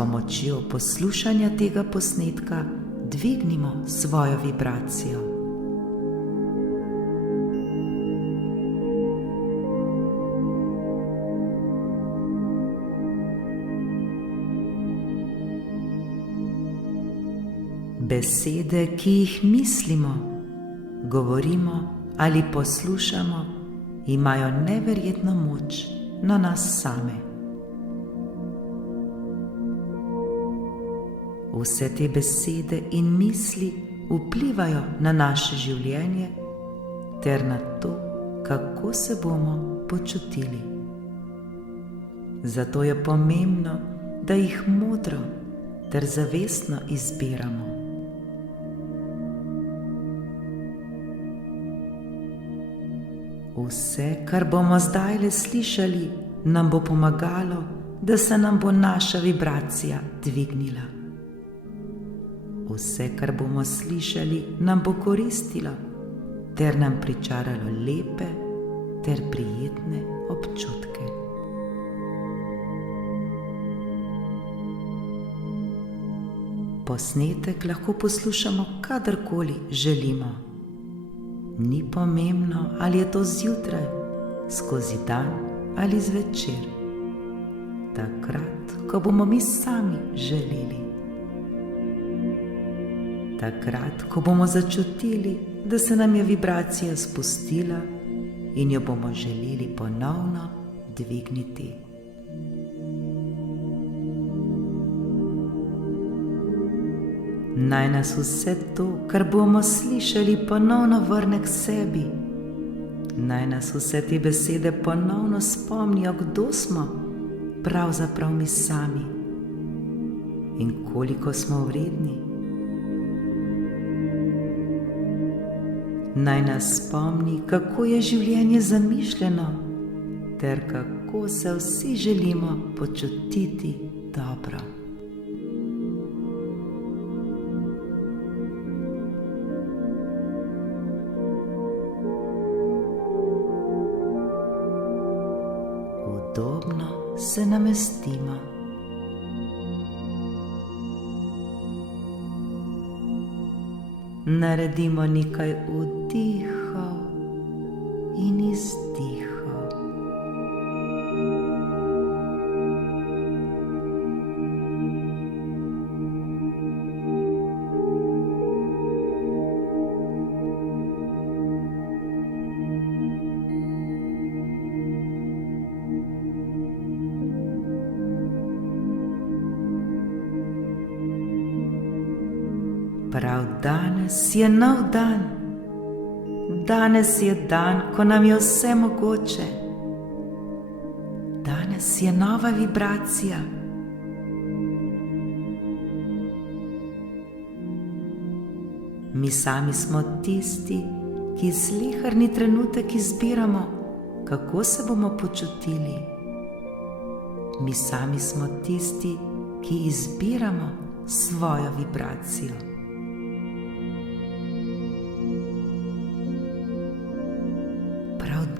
pomočjo poslušanja tega posnetka dvignimo svojo vibracijo. Besede, ki jih mislimo, govorimo ali poslušamo, imajo neverjetno moč na nas same. Vse te besede in misli vplivajo na naše življenje ter na to, kako se bomo počutili. Zato je pomembno, da jih modro ter zavestno izbiramo. Vse, kar bomo zdajle slišali, nam bo pomagalo, da se nam bo naša vibracija dvignila. Vse, kar bomo slišali, nam bo koristilo ter nam pričaralo lepe ter prijetne občutke. Posnetek lahko poslušamo kadarkoli želimo. Ni pomembno, ali je to zjutraj, skozi dan ali zvečer. Takrat, ko bomo mi sami želeli. Takrat, ko bomo začutili, da se nam je vibracija spustila in jo bomo želeli ponovno dvigniti. Naj nas vse to, kar bomo slišali, ponovno vrne k sebi. Naj nas vse te besede ponovno spomnijo, kdo smo pravzaprav mi sami in koliko smo vredni. Naj nas spomni, kako je življenje zamišljeno ter kako se vsi želimo počutiti dobro. Udobno se namestimo. Naredimo nekaj vdihov in izdihov. Prav danes je nov dan. Danes je dan, ko nam je vse mogoče. Danes je nova vibracija. Mi sami smo tisti, ki sleherni trenutek izbiramo, kako se bomo počutili. Mi sami smo tisti, ki izbiramo svojo vibracijo.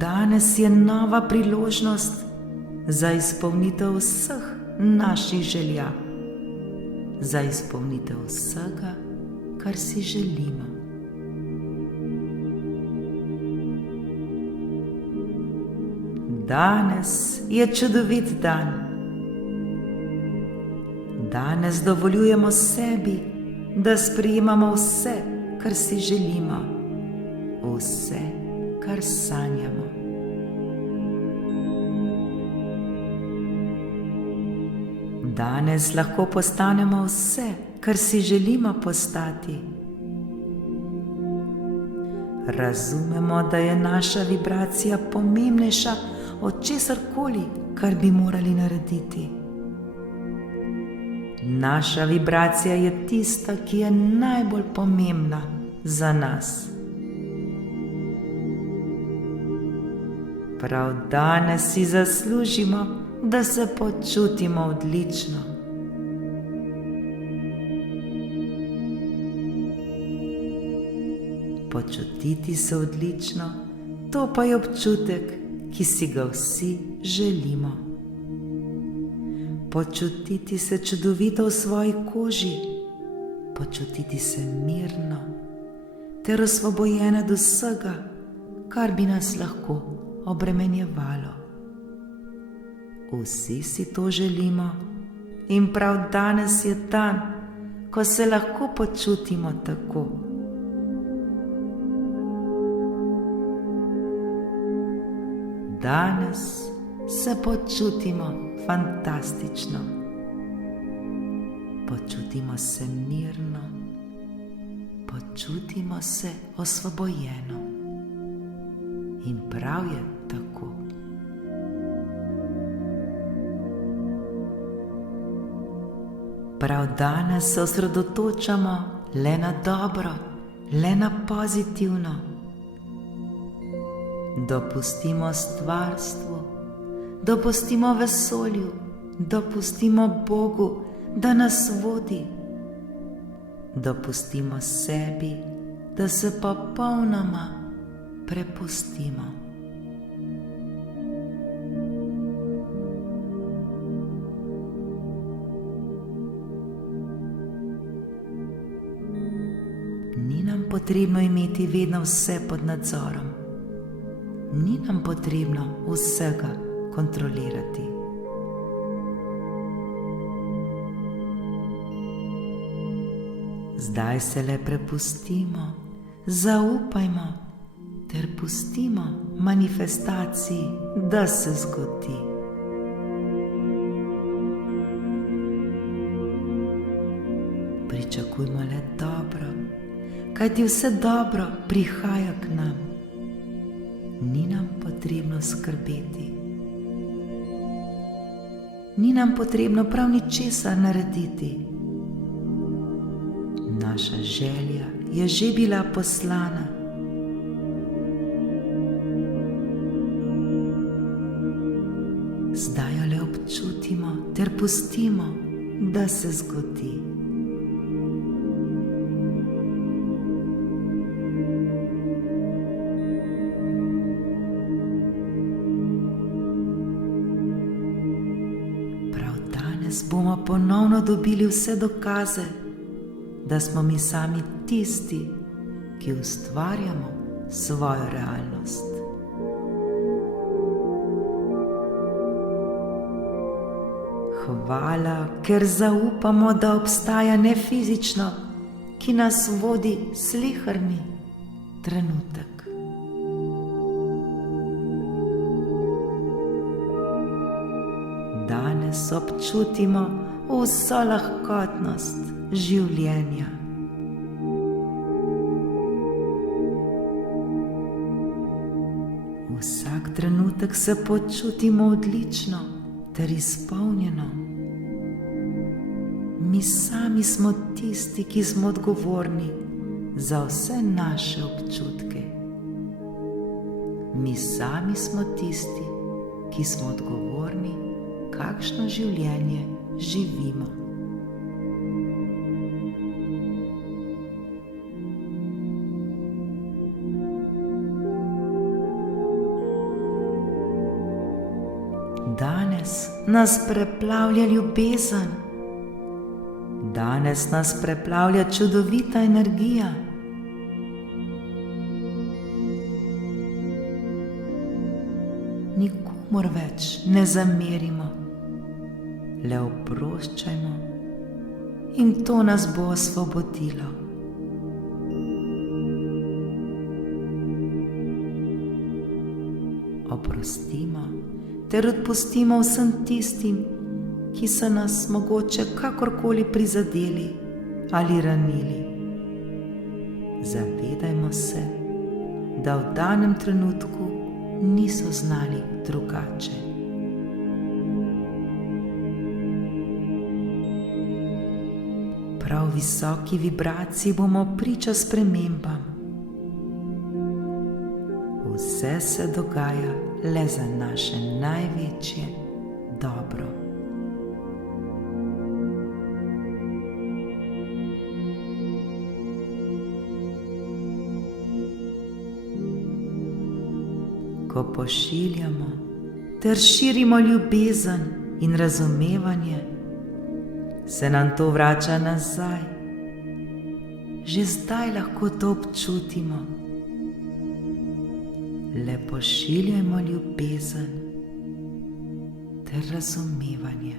Danes je nova priložnost za izpolnitev vseh naših želja, za izpolnitev vsega, kar si želimo. Danes je čudovit dan. Danes dovoljujemo sebi, da sprejemamo vse, kar si želimo, vse, kar sanjamo. Danes lahko postanemo vse, kar si želimo postati. Razumemo, da je naša vibracija pomembnejša od česarkoli, kar bi morali narediti. Naša vibracija je tista, ki je najbolj pomembna za nas. Prav danes si zaslužimo, da se počutimo odlično. Počutiti se odlično, to pa je občutek, ki si ga vsi želimo. počutiti se čudovito v svoji koži, počutiti se mirno ter osvobojena od vsega, kar bi nas lahko obremenjevalo. Vsi si to želimo in prav danes je dan, ko se lahko počutimo tako. Danes se počutimo fantastično. Počutimo se mirno, počutimo se osvobojeno. In prav je tako. Prav danes se osredotočamo le na dobro, le na pozitivno. Dopustimo stvarstvu, dopustimo vesolju, dopustimo Bogu, da nas vodi. Dopustimo sebi, da se popolnoma prepustimo. Ni nam potrebno imeti vedno vse pod nadzorom. Ni nam potrebno vsega kontrolirati. Zdaj se le prepustimo, zaupajmo ter pustimo manifestaciji, da se zgodi. Pričakujmo le dobro, kajti vse dobro prihaja k nam. Ni nam potrebno skrbeti. Ni nam potrebno prav ničesar narediti. Naša želja je že bila poslana. Zdaj jo le občutimo ter pustimo, da se zgodi. Bomo ponovno dobili vse dokaze, da smo mi sami tisti, ki ustvarjamo svojo realnost. Hvala, ker zaupamo, da obstaja nefizično, ki nas vodi sleherni trenutek. Danes občutimo vso lahkotnost življenja. Vsak trenutek se počutimo odlično ter izpolnjeno. Mi sami smo tisti, ki smo odgovorni za vse naše občutke. Mi sami smo tisti, ki smo odgovorni, kakšno življenje živimo. Danes nas preplavlja ljubezen. Danes nas preplavlja čudovita energija. Nikomur več ne zamerimo. Le oproščajmo in to nas bo osvobodilo. Oprostimo ter odpustimo vsem tistim, ki so nas mogoče kakorkoli prizadeli ali ranili. Zavedajmo se, da v danem trenutku niso znali drugače. Prav v visoki vibraciji bomo priča spremembam. Vse se dogaja le za naše največje dobro. Ko pošiljamo ter širimo ljubezen in razumevanje, se nam to vrača nazaj. Že zdaj lahko to občutimo. Le pošiljajmo ljubezen ter razumevanje.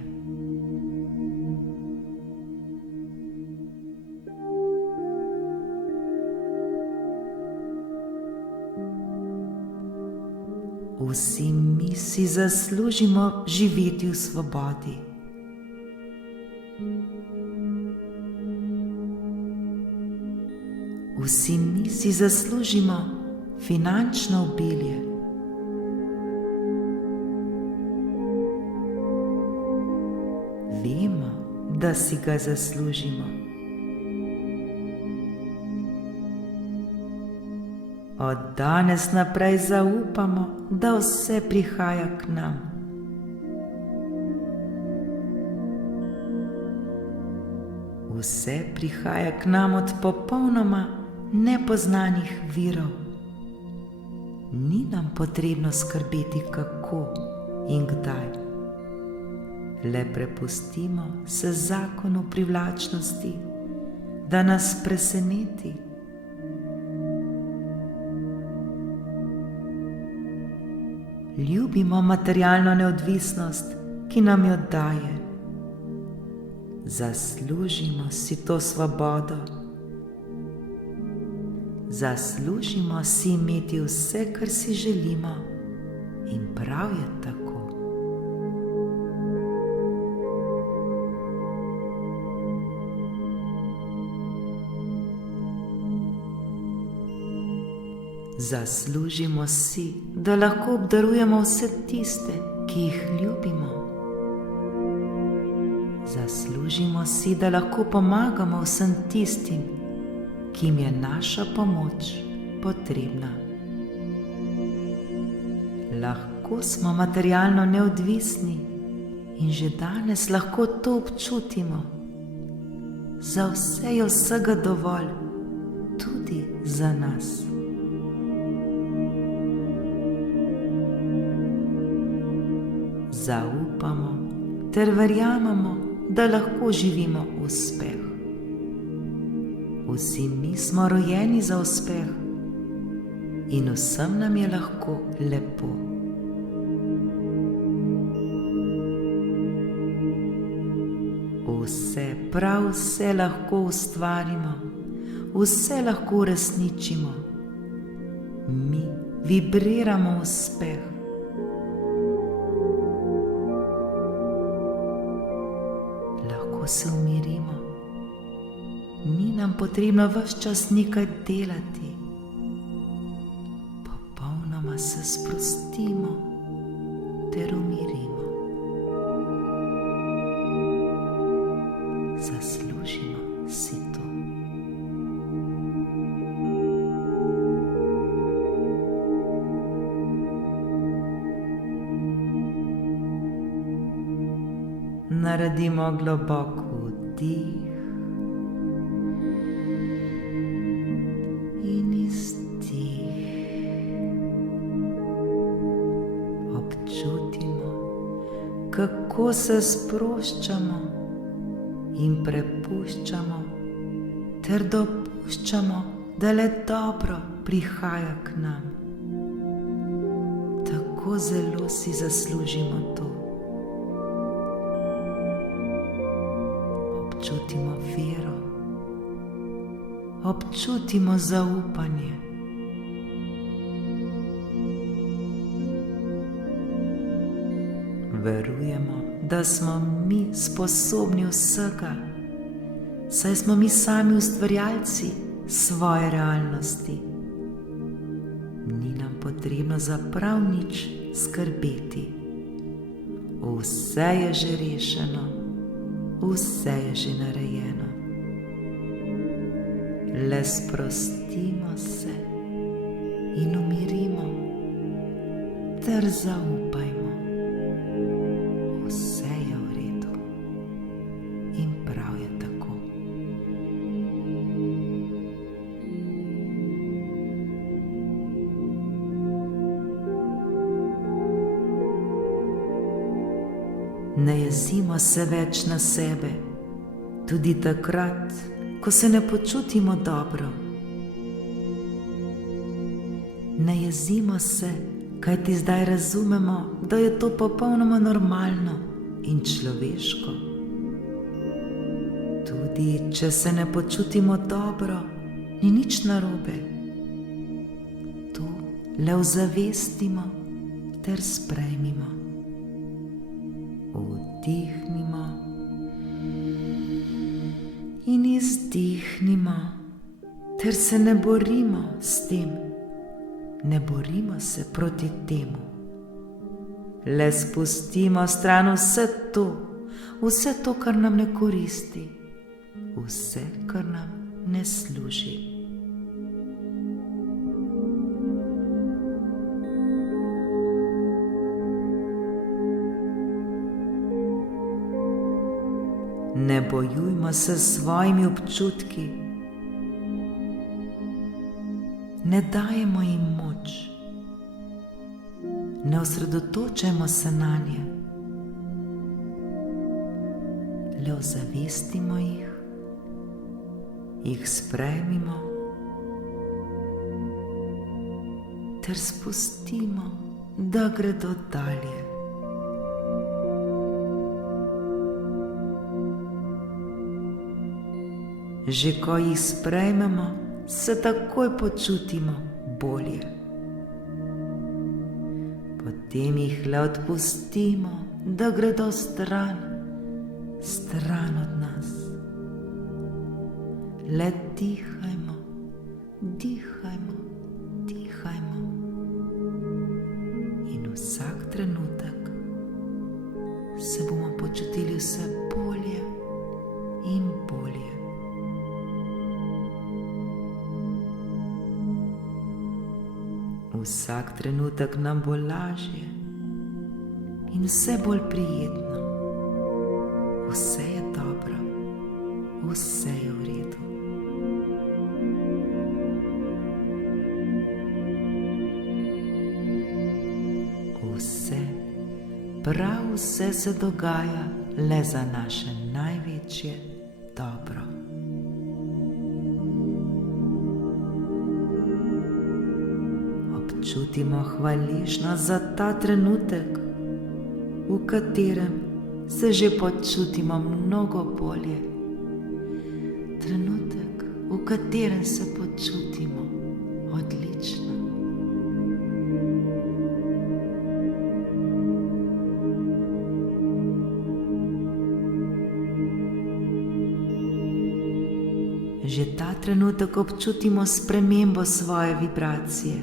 Vsi mi si zaslužimo živeti v svobodi. Vsi mi si zaslužimo finančno obilje. Vemo, da si ga zaslužimo. Od danes naprej zaupamo, da vse prihaja k nam. Vse prihaja k nam od popolnoma nepoznanih virov. Ni nam potrebno skrbeti, kako in kdaj. Le prepustimo se zakonu privlačnosti, da nas preseneti. Ljubimo materialno neodvisnost, ki nam jo daje. Zaslužimo si to svobodo. Zaslužimo si imeti vse, kar si želimo, in prav je tako. Zaslužimo si, da lahko obdarujemo vse tiste, ki jih ljubimo. Zaslužimo si, da lahko pomagamo vsem tistim, ki jim je naša pomoč potrebna. Lahko smo materialno neodvisni in že danes lahko to občutimo. Za vse je vsega dovolj, tudi za nas. Zaupamo ter verjamemo, da lahko živimo uspeh. Vsi mi smo rojeni za uspeh in vsem nam je lahko lepo. Vse, prav vse lahko ustvarimo, vse lahko uresničimo. Mi vibriramo uspeh. Lahko se umirimo. Ni nam potrebno ves čas nekaj delati. Popolnoma se sprostimo ter umirimo. Zaslužimo si to. Naredimo globok vdih in izdih. Občutimo, kako se sproščamo in prepuščamo ter dopuščamo, da le dobro prihaja k nam. Tako zelo si zaslužimo to. Občutimo vero, občutimo zaupanje. Verujemo, da smo mi sposobni vsega, saj smo mi sami ustvarjalci svoje realnosti. Ni nam potrebno za prav nič skrbeti. Vse je že rešeno. Vse je že narejeno. Le sprostimo se in umirimo ter zaupajmo. Vse je v redu in prav je tako. Ne jezimo se več na sebe, tudi takrat, ko se ne počutimo dobro. Ne jezimo se, kajti zdaj razumemo, da je to popolnoma normalno in človeško. Tudi če se ne počutimo dobro, ni nič narobe. To le ozavestimo ter sprejmimo. Vdihnimo in izdihnimo, ter se ne borimo s tem. Ne borimo se proti temu. Le spustimo stran vse to, kar nam ne koristi, vse, kar nam ne služi. Ne bojujmo se s svojimi občutki, ne dajemo jim moč, ne osredotočajmo se nanje, le ozavestimo jih sprejmimo ter spustimo, da gredo dalje. Že ko jih sprejmemo, se takoj počutimo bolje. Potem jih le odpustimo, da gredo stran od nas. Le dihajmo, dihajmo, dihajmo. In vsak trenutek se bomo počutili vse bolje in bolje. Vsak trenutek nam bo lažje in vse bolj prijetno. Vse je dobro, vse je v redu. Vse, prav vse se dogaja le za naše največje dobro. Čutimo hvaležnost za ta trenutek, v katerem se že počutimo mnogo bolje. Trenutek, v katerem se počutimo odlično. Že ta trenutek občutimo spremembo svoje vibracije,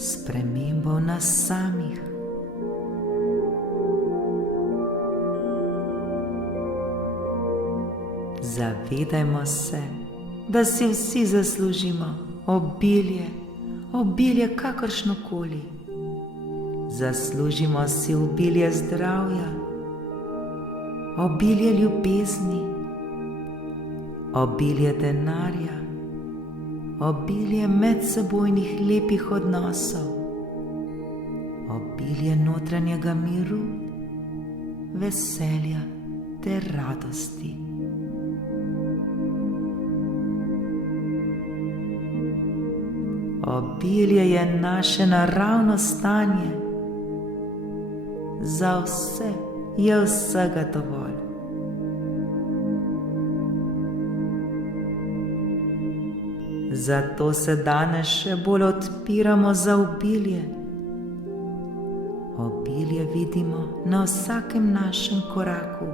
spremembo v nas samih. Zavedajmo se, da si vsi zaslužimo obilje kakršnokoli. Zaslužimo si obilje zdravja, obilje ljubezni, obilje denarja, obilje medsebojnih lepih odnosov, obilje notranjega miru, veselja ter radosti. Obilje je naše naravno stanje. Za vse je vsega dovolj. Zato se danes še bolj odpiramo za obilje. Obilje vidimo na vsakem našem koraku.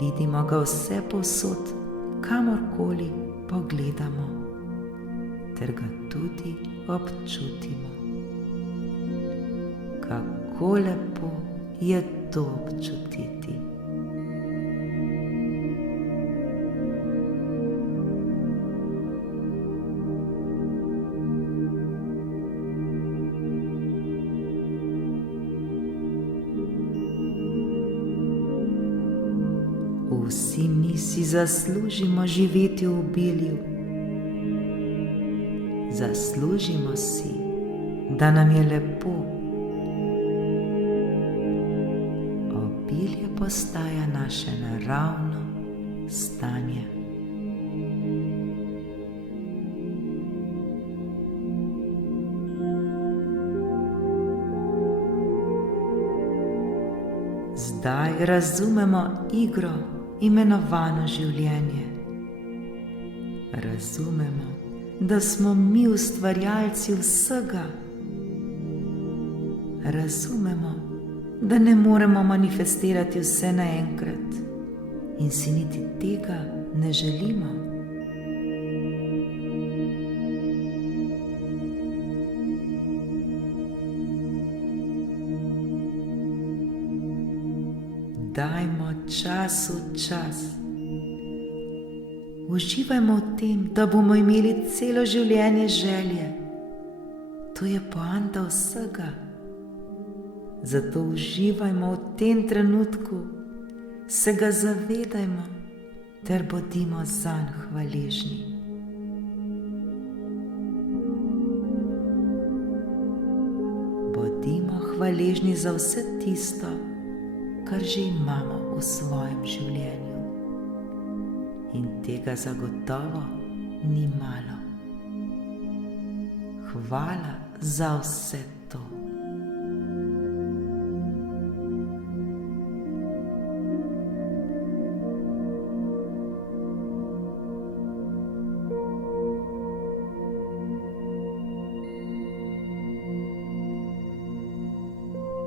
Vidimo ga vse povsod, kamorkoli pogledamo, ter ga tudi občutimo. Kako lepo je to občutiti. Vsi mi si zaslužimo živeti v obilju. Zaslužimo si, da nam je lepo. postaja naše naravno stanje. Zdaj razumemo igro, imenovano življenje. Razumemo, da smo mi ustvarjalci vsega. Razumemo, da ne moremo manifestirati vse naenkrat in si niti tega ne želimo. Dajmo času čas. Uživajmo v tem, da bomo imeli celo življenje želje. To je poanta vsega. Zato uživajmo v tem trenutku, se ga zavedajmo ter bodimo zanj hvaležni. Bodimo hvaležni za vse tisto, kar že imamo v svojem življenju. In tega zagotovo ni malo. Hvala za vse to.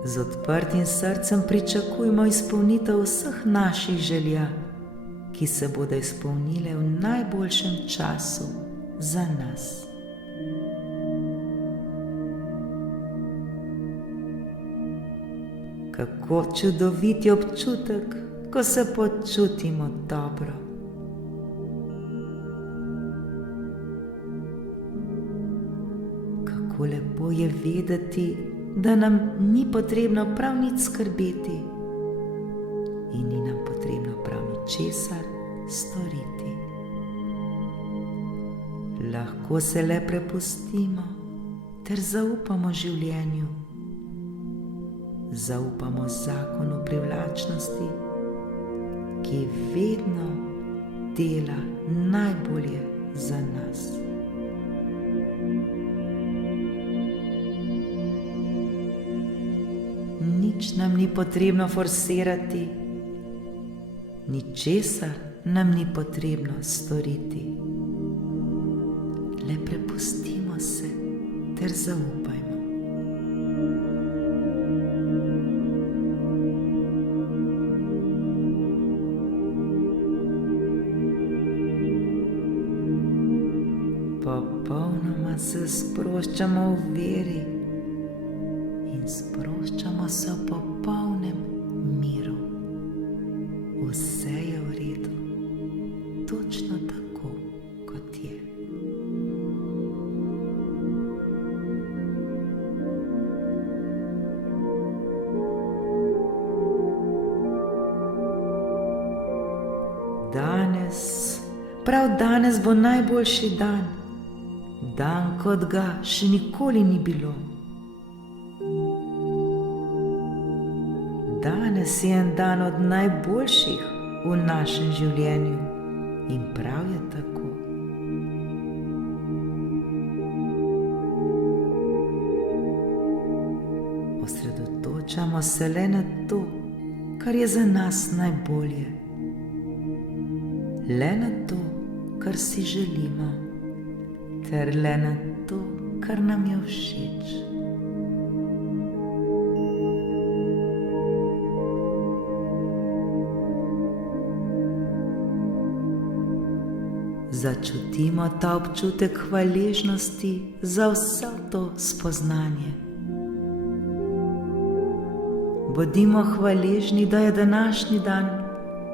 Z odprtim srcem pričakujmo izpolnitev vseh naših želja, ki se bodo izpolnile v najboljšem času za nas. Kako čudovit je občutek, ko se počutimo dobro. Kako lepo je vedeti, da nam ni potrebno prav nič skrbeti in ni nam potrebno prav ničesar storiti. Lahko se le prepustimo ter zaupamo življenju. Zaupamo zakonu privlačnosti, ki vedno dela najbolje za nas. Nič nam ni potrebno forsirati, ničesar nam ni potrebno storiti. Le prepustimo se ter zaupajmo. Popolnoma se sproščamo v veri in sproščamo se v popolnem miru. Vse je v redu, točno tako, kot je. Danes, prav danes bo najboljši dan, dan, kot ga še nikoli ni bilo. Danes je en dan od najboljših v našem življenju in prav je tako. Osredotočamo se le na to, kar je za nas najbolje. Le na to, kar si želimo, ter le na to, kar nam je všeč. Začutimo ta občutek hvaležnosti za vse to spoznanje. Bodimo hvaležni, da je današnji dan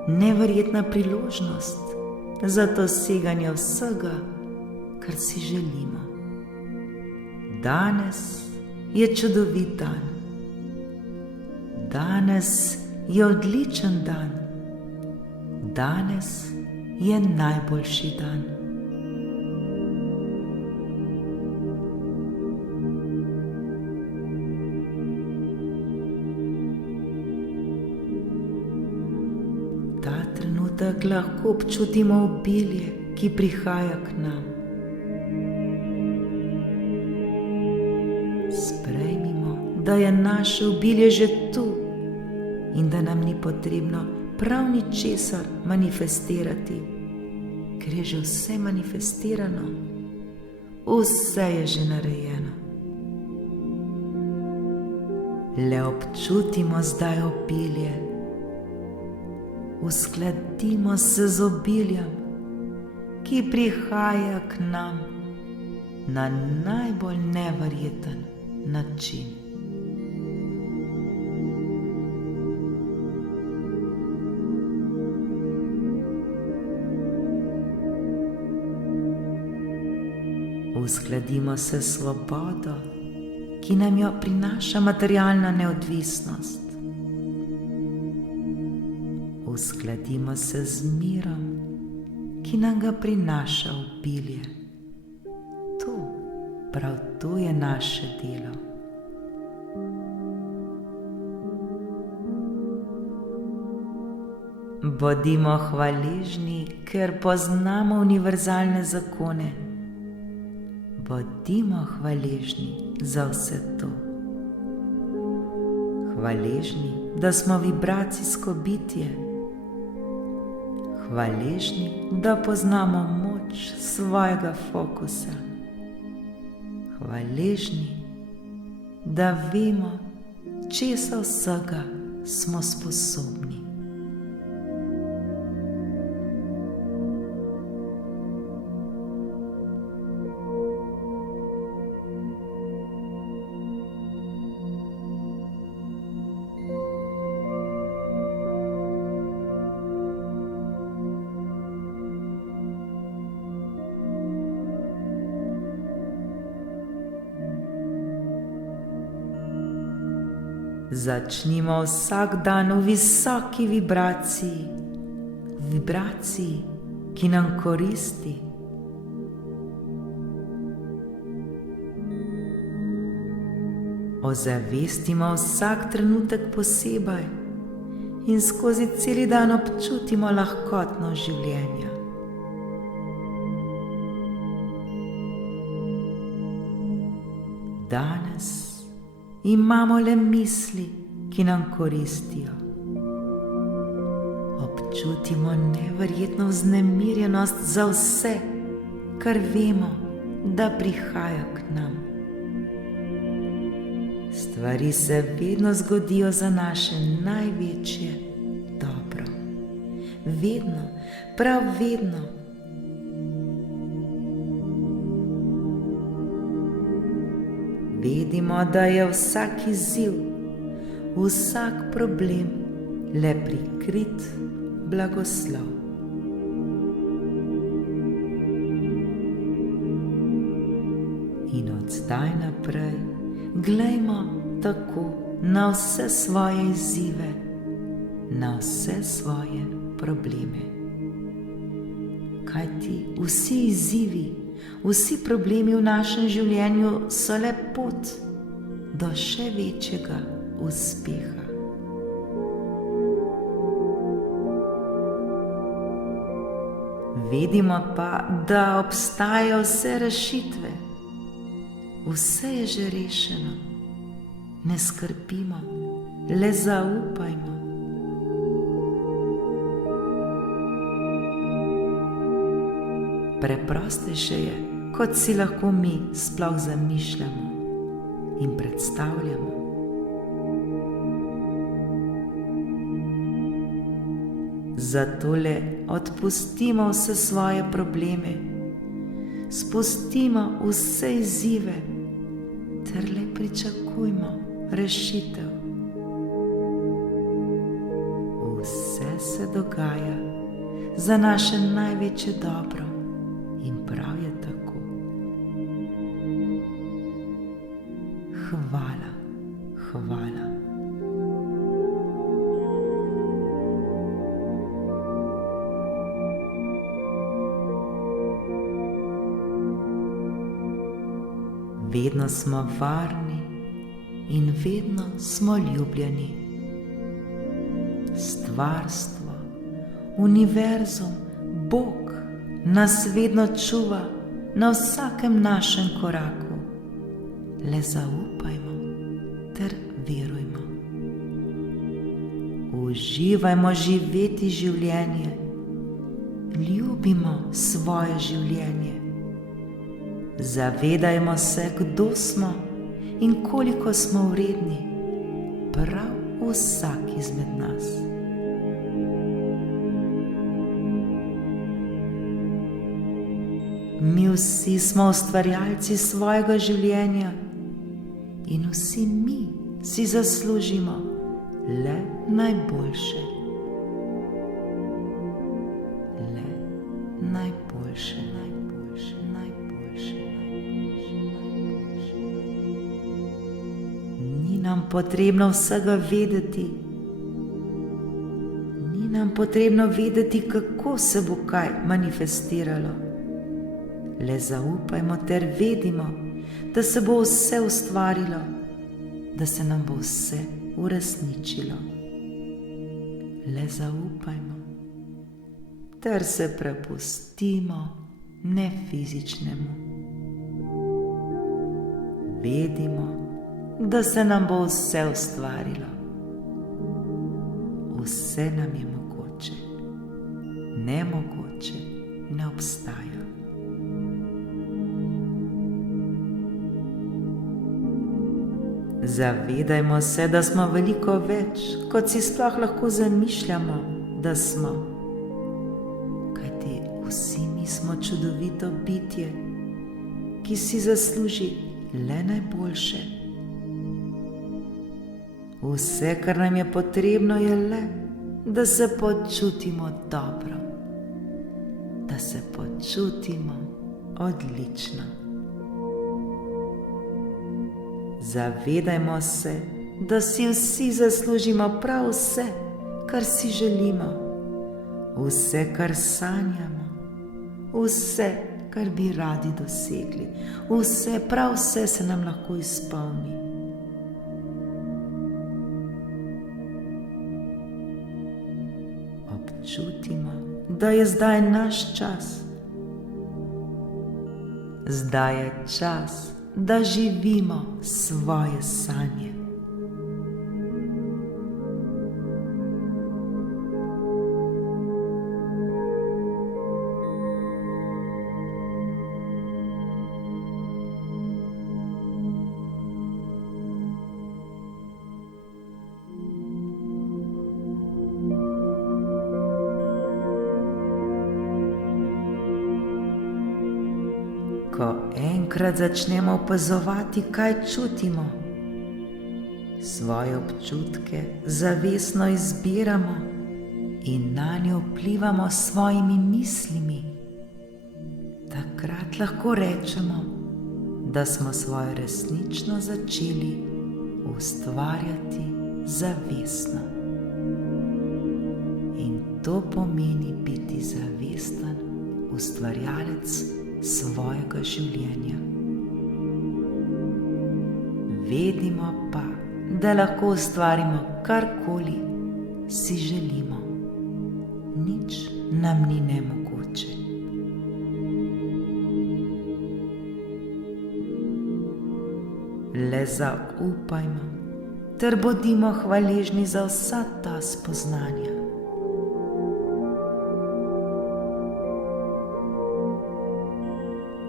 neverjetna priložnost za doseganje vsega, kar si želimo. Danes je čudovit dan. Danes je odličen dan. Danes je najboljši dan. trenutek lahko občutimo obilje, ki prihaja k nam. Sprejmimo, da je naše obilje že tu in da nam ni potrebno prav ničesar manifestirati, ker je že vse manifestirano, vse je že narejeno. Le občutimo zdaj obilje, uskladimo se z obiljem, ki prihaja k nam na najbolj neverjeten način. Uskladimo se s svobodo, ki nam jo prinaša materialna neodvisnost. Uskladimo se z mirom, ki nam ga prinaša obilje. Prav to je naše delo. Bodimo hvaležni, ker poznamo univerzalne zakone. Bodimo hvaležni za vse to. Hvaležni, da smo vibracijsko bitje. Hvaležni, da poznamo moč svojega fokusa. Hvaležni, da vemo, česa vsega smo sposobni. Začnimo vsak dan v visoki vibraciji, ki nam koristi. Ozavestimo vsak trenutek posebej in skozi celi dan občutimo lahkotno življenje. Danes imamo le misli, ki nam koristijo. Občutimo neverjetno vznemirjenost za vse, kar vemo, da prihaja k nam. Stvari se vedno zgodijo za naše največje dobro. Vedno, prav vedno. Vedimo, da je vsak izziv, vsak problem le prikrit blagoslov. In od zdaj naprej glejmo tako na vse svoje izzive, na vse svoje probleme. Kajti vsi izzivi, vsi problemi v našem življenju so le pot do še večjega uspeha. Vedimo pa, da obstajajo vse rešitve. Vse je že rešeno. Ne skrbimo, le zaupajmo. Preprostejše je, kot si lahko mi sploh zamišljamo in predstavljamo. Zato le odpustimo vse svoje probleme, spustimo vse izzive ter le pričakujmo rešitev. Vse se dogaja za naše največje dobro. In prav je tako. Hvala, hvala. Vedno smo varni in vedno smo ljubljeni. Stvarstvo, univerzum, Bog nas vedno čuva na vsakem našem koraku. Le zaupajmo ter verujmo. Uživajmo živeti življenje, ljubimo svoje življenje. Zavedajmo se, kdo smo in koliko smo vredni, prav vsak izmed nas. Mi vsi smo ustvarjalci svojega življenja in vsi mi si zaslužimo le najboljše. Le najboljše, najboljše, najboljše, najboljše, najboljše. Ni nam potrebno vsega vedeti. Ni nam potrebno vedeti, kako se bo kaj manifestiralo. Le zaupajmo ter vedimo, da se bo vse ustvarilo, da se nam bo vse uresničilo. Le zaupajmo ter se prepustimo nefizičnemu. Vedimo, da se nam bo vse ustvarilo. Vse nam je mogoče. Nemogoče ne obstaja. Zavedajmo se, da smo veliko več, kot si sploh lahko zamišljamo, da smo. Kajti vsi mi smo čudovito bitje, ki si zasluži le najboljše. Vse, kar nam je potrebno, je le, da se počutimo dobro, da se počutimo odlično. Zavedajmo se, da si vsi zaslužimo prav vse, kar si želimo, vse, kar sanjamo, vse, kar bi radi dosegli, vse, prav vse se nam lahko izpolni. Občutimo, da je zdaj naš čas. Zdaj je čas, da živimo svoje sanje. Ko enkrat začnemo opazovati, kaj čutimo, svoje občutke zavestno izbiramo in nanje vplivamo s svojimi mislimi, takrat lahko rečemo, da smo svojo resnično začeli ustvarjati zavestno. In to pomeni biti zavesten ustvarjalec svojega življenja. Vedimo pa, da lahko ustvarimo karkoli si želimo. Nič nam ni nemogoče. Le zaupajmo ter bodimo hvaležni za vsa ta spoznanja.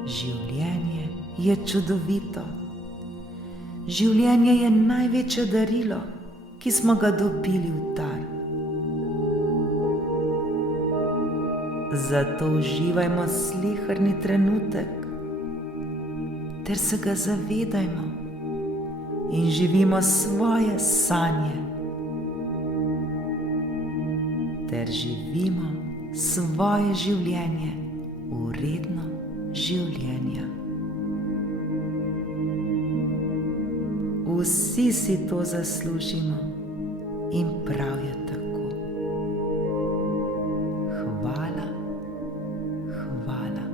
Življenje je čudovito. Življenje je največje darilo, ki smo ga dobili v dar. Zato uživajmo sleherni trenutek ter se ga zavedajmo in živimo svoje sanje. Ter živimo svoje življenje vredno življenja. Vsi si to zaslužimo in prav je tako. Hvala, hvala,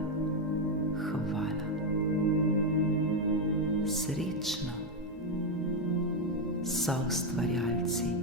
hvala. Srečno, soustvarjalci.